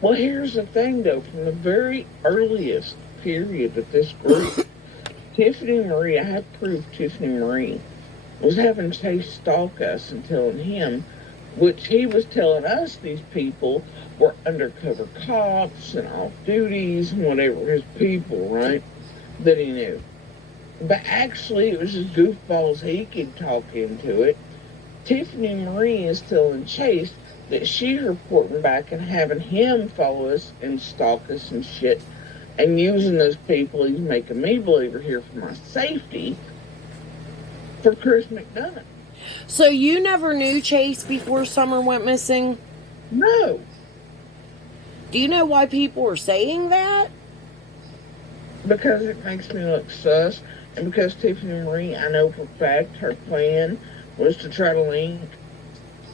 Well, here's the thing, though. From the very earliest period of this group, Tiffany Marie, I have proof Tiffany Marie was having Chase stalk us and telling him, which he was telling us these people were undercover cops and off duties and whatever, his people, right, that he knew. But actually, it was just goofballs he could talk into it. Tiffany Marie is telling Chase that she's reporting back and having him follow us and stalk us and shit and using those people he's making me believe are here for my safety for Chris McDonough. So you never knew Chase before Summer went missing? No. Do you know why people are saying that? Because it makes me look sus, and because Tiffany Marie, I know for a fact, her plan was to try to link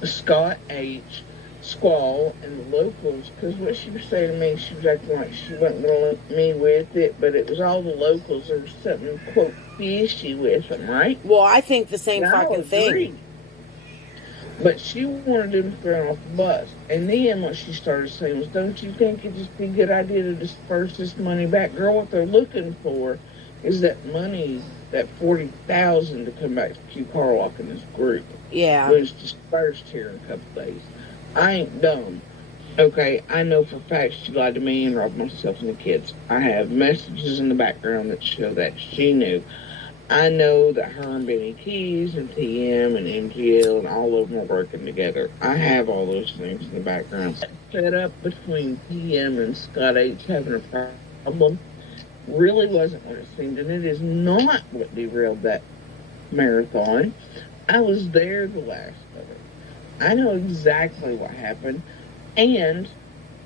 Scott H., Squall, and the locals, because what she was saying to me, she was acting like she wasn't going to link me with it, but it was all the locals. There was something, quote, fishy with them, right? Well, I think the same fucking thing. But she wanted him thrown off the bus. And then what she started saying was, don't you think it'd just be a good idea to disperse this money back? Girl, what they're looking for is that money, that $40,000 to come back to Q Carlock in this group. Yeah. Was dispersed here in a couple days. I ain't dumb. Okay, I know for a fact she lied to me and robbed myself and the kids. I have messages in the background that show that she knew. I know that her and Benny Keys and TM and MGL and all of them are working together. I have all those things in the background. Set up between TM and Scott H. having a problem really wasn't what it seemed, and it is not what derailed that marathon. I was there the last of it. I know exactly what happened, and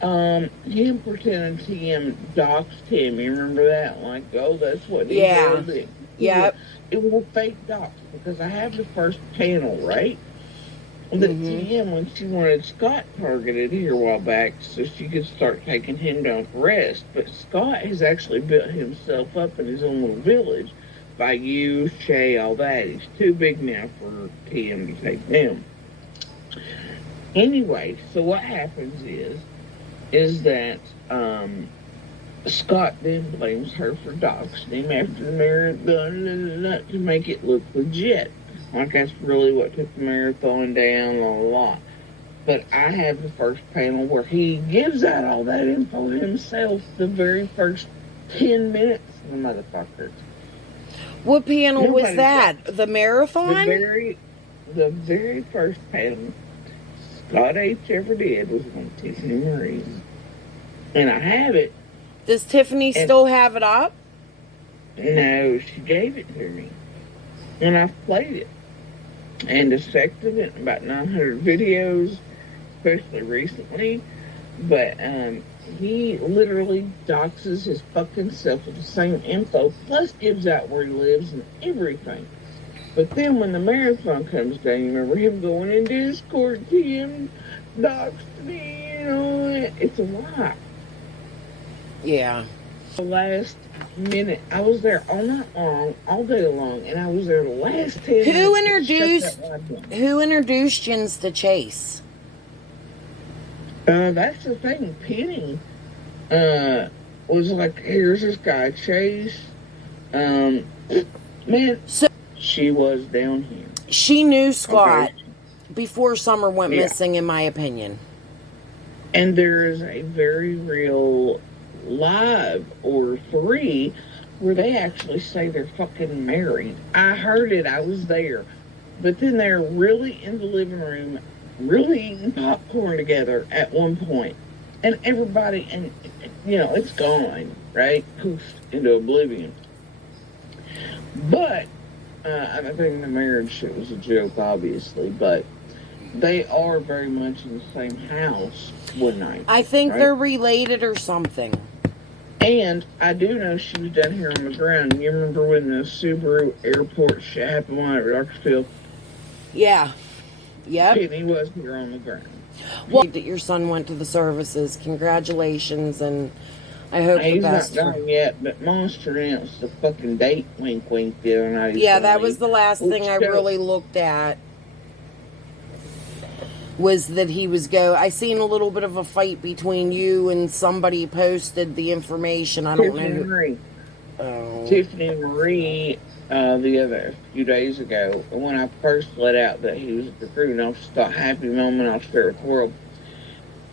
him pretending TM doxed him. You remember that? Like, oh, that's what he did. Yep. It was a fake dox because I have the first panel, right? That TM, when she wanted Scott targeted here a while back so she could start taking him down for rest. But Scott has actually built himself up in his own little village by you, Shay, all that. He's too big now for TM to take him. Anyway, so what happens is that Scott then blames her for doxing him after the marathon to make it look legit. Like that's really what took the marathon down, la. But I have the first panel where he gives out all that info himself the very first 10 minutes of the motherfucker. What panel was that? The marathon? The very first panel Scott H. ever did was on Tiffany Marie. And I have it. Does Tiffany still have it up? No, she gave it to me. And I've played it. And dissected it in about 900 videos, especially recently. But he literally doxes his fucking self with the same info, plus gives out where he lives and everything. But then when the marathon comes down, you remember him going in Discord to him, doxed me and all that. It's a lie. Yeah. The last minute, I was there all night long, all day long, and I was there the last 10 minutes. Who introduced Jens to Chase? That's the thing. Penny was like, here's this guy, Chase. Man, so she was down here. She knew Scott before Summer went missing, in my opinion. And there is a very real live or 3 where they actually say they're fucking married. I heard it. I was there. But then they're really in the living room, really eating popcorn together at one point. And everybody, and you know, it's gone, right? Poof, into oblivion. But, I think the marriage shit was a joke, obviously, but they are very much in the same house one night. I think they're related or something. And I do know she was down here on the ground. You remember when the Subaru airport shit happened when at Rockfield? Yeah. Yep. Penny was here on the ground. Well, that your son went to the services. Congratulations, and I hope the best. He's not done yet, but Monster announced the fucking date, wink, wink, the other night. Yeah, that was the last thing I really looked at. was that he was I seen a little bit of a fight between you and somebody posted the information. I don't Tiffany know. Marie. Oh. Tiffany Marie, a few days ago, when I first let out that he was recruiting, I just thought, happy moment, I'll share with the world.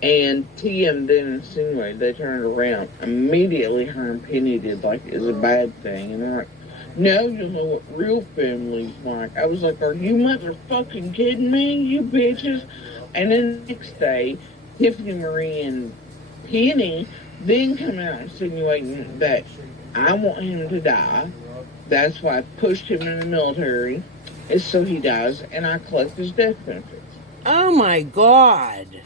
And TM then insinuated, they turned around. Immediately, her and Penny did like it was a bad thing. And they're like, no, you know what real family's like. I was like, are you motherfucking kidding me, you bitches? And then the next day, Tiffany Marie and Penny then come out insinuating that I want him to die. That's why I pushed him in the military, is so he dies, and I collect his death benefits. Oh my God.